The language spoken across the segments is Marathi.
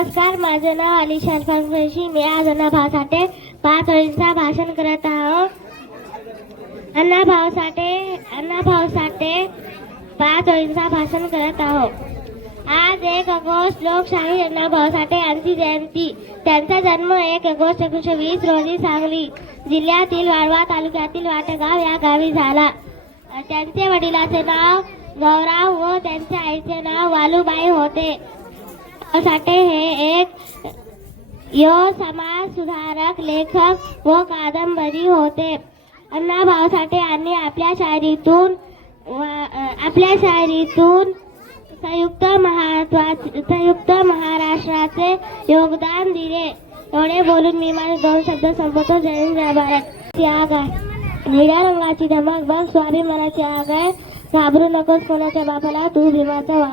नमस्कार, माझे नाव अलिशान फारुखी. मी आज अण्णाभाऊ साठे 5 ओळींचा भाषण करत आहोत. अण्णाभाऊ साठे 5 ओळींचा भाषण करत आहोत. आज 1 ऑगस्ट लोकशाहीर अण्णाभाऊ साठे यांची जयंती. त्यांचा जन्म 1 ऑगस्ट 1920 रोजी सांगली जिल्ह्यातील वाळवा तालुक्यातील वाटेगाव या गावी झाला. त्यांचे वडिलांचे नाव गौराव व त्यांच्या आईचे नाव वालुबाई होते. साठे हे एक समाज सुधारक, लेखक व कादंबरी होते. अण्णाभाऊ साठे यांनी आपल्या शायरीतून संयुक्त महाराष्ट्राचे योगदान दिले. एवढे बोलून मी माझे 2 शब्द संपवतो. जय हिंद, जय भारत. आग आहे निळ्या रंगाची धमक बघ, स्वाभिमानाची आग आहे. घाबरू नकोस कोणाच्या बापाला, तू भीमाचा वाघ.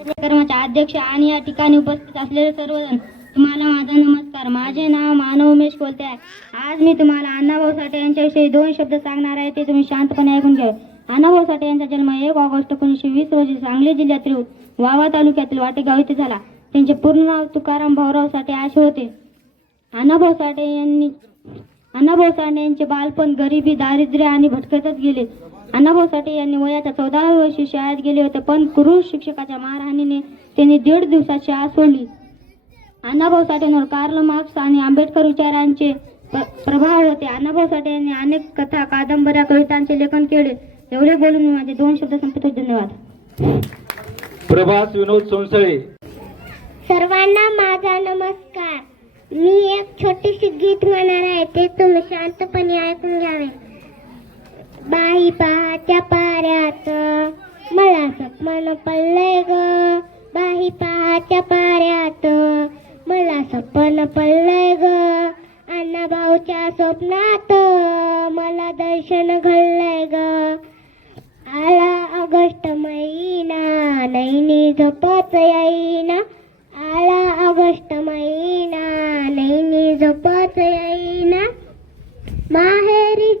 कार्यक्रमाचे अध्यक्ष आणि या ठिकाणी उपस्थित असलेले सर्वजण, तुम्हाला माझा नमस्कार. माझे नाव मानव उमेश कोलते आहे. आज मी तुम्हाला अण्णाभाऊ साठे यांच्याविषयी 2 शब्द सांगणार आहे. ते तुम्ही शांतपणे ऐकून घ्या. अण्णाभाऊ साठे यांचा जन्म 1 ऑगस्ट 1920 रोजी सांगली जिल्ह्यातील वावा तालुक्यातील वाटेगाव येथे झाला. त्यांचे पूर्ण नाव तुकाराम भाऊराव साठे असे होते. अण्णाभाऊ साठे यांचे बालपण गरिबी, दारिद्र्य आणि भटकतच गेले. अण्णाभाऊ साठे यांनी वयाच्या 14व्या वर्षी शाळेत गेले होते, पण क्रूर शिक्षकाच्या मारहाणीने त्यांनी 1.5 दिवसात शाळा सोडली. अण्णाभाऊ साठेंवर कार्ल मार्क्स आणि आंबेडकर विचारांचे प्रभाव होते. अण्णाभाऊ साठे यांनी अनेक कथा, कादंबऱ्या, कवितांचे लेखन केले. एवढे बोलून मी माझे 2 शब्द संपवतो. धन्यवाद. प्रभास विनोद सोनसळे. सर्वांना माझा नमस्कार. मी एक छोटीशी गीत म्हणणार आहे. ते तुम्ही शांतपणे ऐकून घ्यावे. बाई पहाच्या पाऱ्यात मला स्वप्न पडलंय ग. बाई पहाच्या पाऱ्यात मला स्वप्न पडलंय ग. अण्णाभाऊच्या स्वप्नात मला दर्शन घडलंय ग. आला ऑगस्ट महिना, नैनी झोपच येईना. आला ऑगस्ट महिना, नैनी झोपच येईना. माहेरी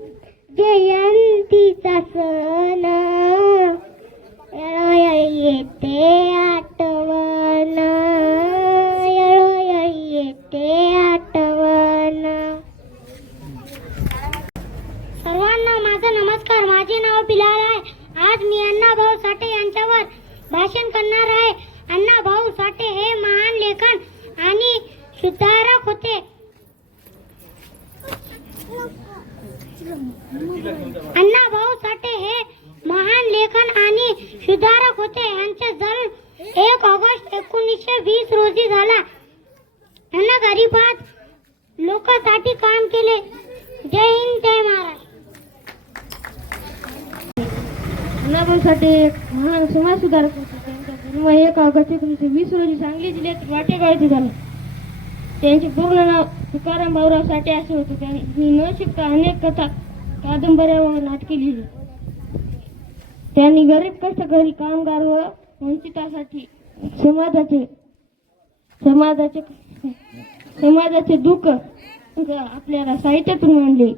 जयंतीचा सण येते आठवण, येते आठवण. सर्वांना माझा नमस्कार. माझे नाव बिलाल आहे. आज मी अण्णाभाऊ साठे यांच्यावर भाषण करणार आहे. अण्णाभाऊ साठे हे महान लेखक आणि सुधारक होते. अण्णाभाऊ साठे हे महान लेखक आणि सुधारक होते. यांचा जन्म 1 ऑगस्ट 1920 रोजी झाला. यांना गरीबात लोकांसाठी काम केले. जय हिंद, जय महाराष्ट्र. अण्णाभाऊ साठे महान समाज सुधारक होते. त्यांचा जन्म 1 ऑगस्ट 1920 रोजी सांगली जिल्ह्यातील वाटेगाव येथे झाला. त्यांचे पूर्ण नाव तुकाराम भाऊराव साठे असे होते. त्यांनी न शिकता अनेक कथा, कादंबऱ्या व नाटके लिहिली. त्यांनी गरीब, कष्टकरी, कामगार व वंचितासाठी समाजाचे दुःख आपल्याला साहित्यातून मांडले.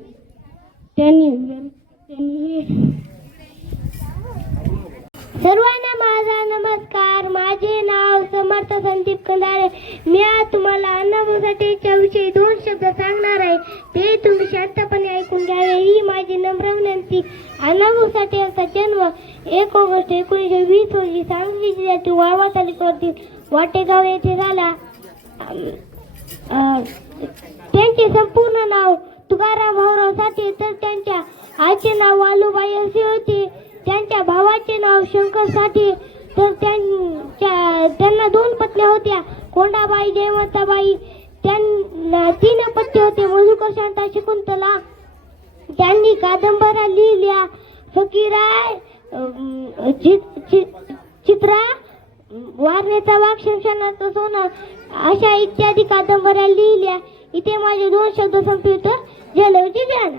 सर्वांना माझा नमस्कार. माझे नाव समर्थ संदीप कंदारे. मी आज तुम्हाला अण्णाभाऊ साठेच्या विषयी 2 शब्द सांगणार आहे. ते तुम्ही शांतपणे ऐकून घ्यावे ही माझी नम्र विनंती. अण्णाभाऊ साठे यांचा जन्म 1 ऑगस्ट 1920 रोजी सांगली जिल्ह्यातील वाळवा तालुक्यातील वाटेगाव येथे झाला. त्यांचे संपूर्ण नाव तुकाराम भाऊराव साठे, तर त्यांच्या आईचे नाव वालुबाई असे होते. त्यांच्या भावाचे नाव शंकर साठे, तर त्यांना 2 पत्नी होत्या, कोंडाबाई, जयवंताबाई. त्यांना 3 पती होते, मधुकर, शांता, शकुंतला. त्यांनी कादंबऱ्या लिहिल्या. फकीराय, चित्रा, वारणेचा वाघ, शमशानाचं सोनं अशा इत्यादी कादंबऱ्या लिहिल्या. इथे माझे 2 शब्द संपवतो. जय लवजी जय.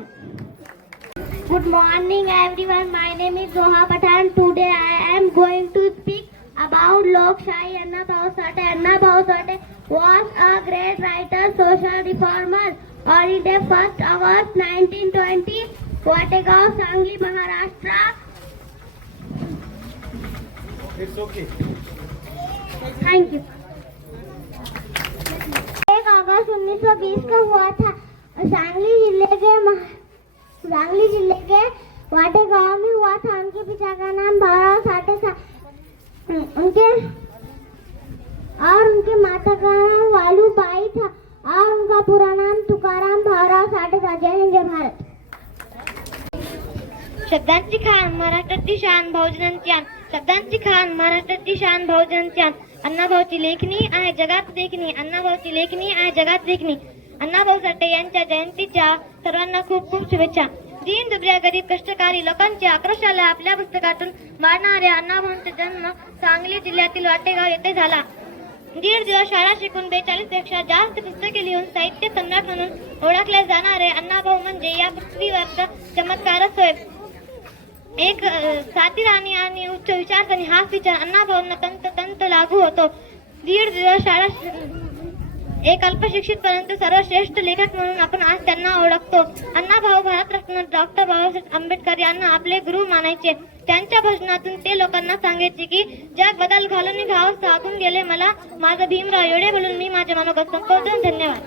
Good morning everyone. My name is Zoha Pathan. Today I am going to speak about Lok Shahi Annabhau Sate. Annabhau Sate was a great writer, social reformer. On the 1st August 1920, Wategaon, Sangli, Maharashtra. It's okay. Thank you. 1920 को हुआ था। सांगली जिले के वाटे गांव में हुआ था। उनके पिता का नाम भावराव साठे था। उनके माता का नाम वालूबाई था और उनका पूरा नाम तुकाराम भावराव साठे था। जय हिंद जय भारत। शब्दांची खान महाराष्ट्राची शान बहुजनांची आन. शब्दांची खान महाराष्ट्राची शान बहुजनांची आन. अण्णाभाऊची लेखणी आहे जगात देखणी. अण्णाभाऊची लेखणी आहे जगात देखणी. अण्णाभाऊ साठे यांच्या जयंतीच्या सर्वांना खूप खूप शुभेच्छा. दीन दुबळ्या गरीब कष्टकरी लोकांच्या आक्रोशाला आपल्या पुस्तकातून मारणाऱ्या अण्णाभाऊंचा जन्म सांगली जिल्ह्यातील वाटेगाव येथे झाला. 1.5 दिवस शाळा शिकून 42 पेक्षा जास्त पुस्तके लिहून साहित्य सम्राट म्हणून ओळखले जाणारे अण्णाभाऊ म्हणजे या पृथ्वीवरचा चमत्कारच होय. एक साधी राणी आणि उच्च विचारसरणी हाच विचार अण्णाभाऊंना तंत लागू होतो. 1.5 दिवस शाळा एक अल्पशिक्षित परंतु सर्वश्रेष्ठ लेखक म्हणून आपण आज त्यांना ओळखतो. अण्णाभाऊ भारतरत्न डॉक्टर बाबासाहेब आंबेडकर यांना आपले गुरु मानायचे. त्यांच्या भाषणातून ते लोकांना सांगायचे की जग बदल घालून घाव सांगून गेले मला माझं भीमराव. एवढे बोलून मी माझे मनोगत संपवतो. धन्यवाद.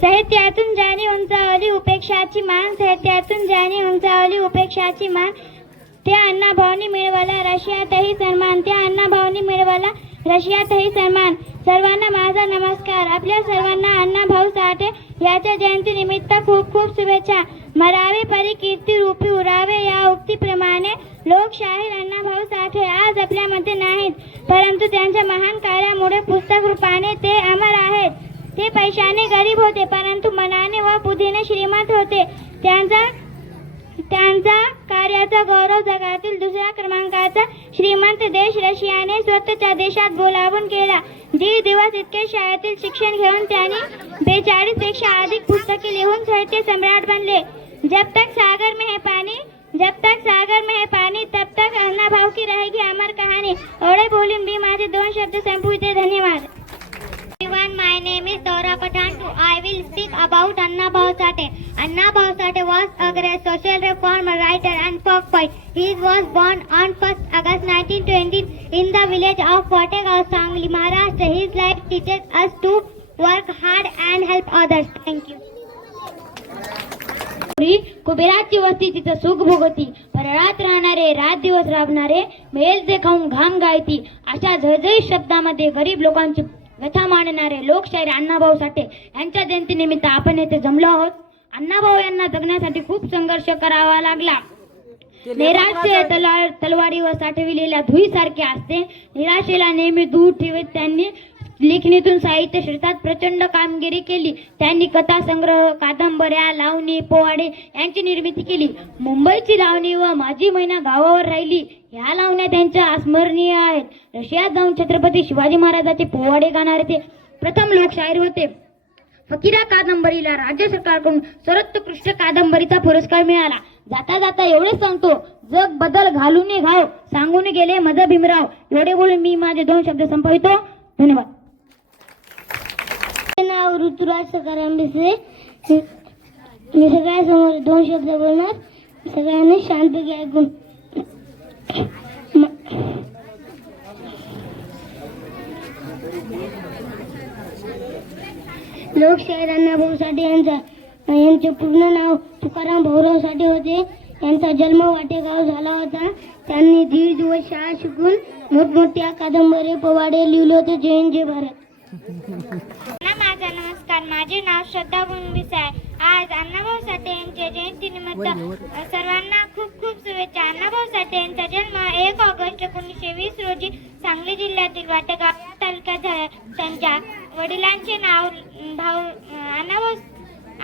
साहित्यातून जाणी उंचावली उपेक्षाची मान. साहित्यातून जाणी उंचावली उपेक्षाची मान. त्या अण्णाभाऊंनी मिळवला रशियातही सन्मान. त्या अण्णाभाऊंनी मिळवला रशियातही सन्मान. सर्वांना माझा नमस्कार. आपल्या सर्वांना अण्णाभाऊ साठे याच्या जयंती निमित्त खूप खूप शुभेच्छा. मरावे परी कीर्ती रूपी उरावे या उक्तीप्रमाणे लोकशाहीर अण्णाभाऊ साठे आज आपल्यामध्ये नाहीत, परंतु त्यांच्या महान कार्यामुळे पुस्तक रूपाने ते अमर आहेत. ते पैशाने गरीब होते परंतु मनाने व बुद्धीने श्रीमंत होते. त्यांचा कार्याचा गौरव जगातील दुसऱ्या क्रमांकाचा श्रीमंत देश रशियाने स्वतःच्या देशात बोलावून केला. 1.5 दिवस इतके शाळेतील शिक्षण घेऊन त्यांनी 42 पेक्षा अधिक पुस्तके लिहून साहित्य सम्राट बनले. जब तक सागर में है पानी तब तक अण्णाभाऊ की रहेगी अमर कहानी. एवढे बोलून मी माझे 2 शब्द संपविते. धन्यवाद. Everyone, my name is Dora Pathan. I will speak about Anna Bhau Sathe. Anna Bhau Sathe was a great social reformer, writer and folk poet. He was born on 1st August 1920 in the village of Wategaon, Sangli, Maharashtra. His life teaches us to work hard and help others. Thank you. कुबेराची वस्ती तिथं सुख भोगती, पररात राहणारे रात दिवस राबणारे मिळेल ते खाऊन घाम गायती. अशा झळझळीत शब्दामध्ये गरीब लोकांची व्यथा मांडणारे लोकशाहीर अण्णाभाऊ साठे यांच्या जयंतीनिमित्त आपण येथे जमलो आहोत. अण्णाभाऊ यांना जगण्यासाठी खूप संघर्ष करावा लागला. निराशे तलवारीवर साठविलेल्या धुळीसारखे असते. निराशेला नेहमी दूर ठेवत त्यांनी लेखणीतून साहित्य क्षेत्रात प्रचंड कामगिरी केली. त्यांनी कथा संग्रह, कादंबऱ्या, लावणी, पोवाडे यांची निर्मिती केली. मुंबईची लावणी व माझी मैना गावावर राहिली ह्या लावण्या त्यांच्या अस्मरणीय आहेत. रशियात जाऊन छत्रपती शिवाजी महाराजांचे पोवाडे गाणारे ते प्रथम लोकशाहीर होते. फकीरा कादंबरीला राज्य सरकारकडून सर्वोत्कृष्ट कादंबरीचा पुरस्कार मिळाला. जाता जाता एवढेच सांगतो, जग बदल घालून घाव सांगून गेले माझा भीमराव. एवढे बोलून मी माझे 2 शब्द संपवितो. धन्यवाद. नाव ऋतुराज सकाराम बिसरे. मी सगळ्यांसमोर 2 शब्द बोलणार. सगळ्यांनी शांतपैकी ऐकून. लोकशाहीर अण्णाभाऊ साठे यांचे पूर्ण नाव तुकाराम भाऊराव साठे होते. यांचा जन्म वाटेगाव झाला होता. त्यांनी 1.5 दिवस शाळा शिकून मोठमोठ्या कादंबरी पोवाडे लिहिले होते. जय हिंद जय भारत. माझा नमस्कार. माझे नाव श्रद्धा गुणबिसे आहे. आज अण्णाभाऊ साठे यांच्या जयंतीनिमित्त सर्वांना खूप खूप शुभेच्छा. अण्णाभाऊ साठे यांचा जन्म 1 ऑगस्ट 1920 रोजी सांगली जिल्ह्यातील वाटेगाव या तालुक्यात झाला. त्यांच्या वडिलांचे नाव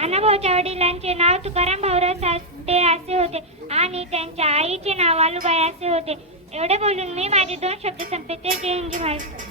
अण्णाभाऊच्या वडिलांचे नाव तुकाराम भाऊराव साठे असे होते आणि त्यांच्या आईचे नाव वालूबाई असे होते. एवढे बोलून मी माझे 2 शब्द संपवते. जय हिंद जय भारत.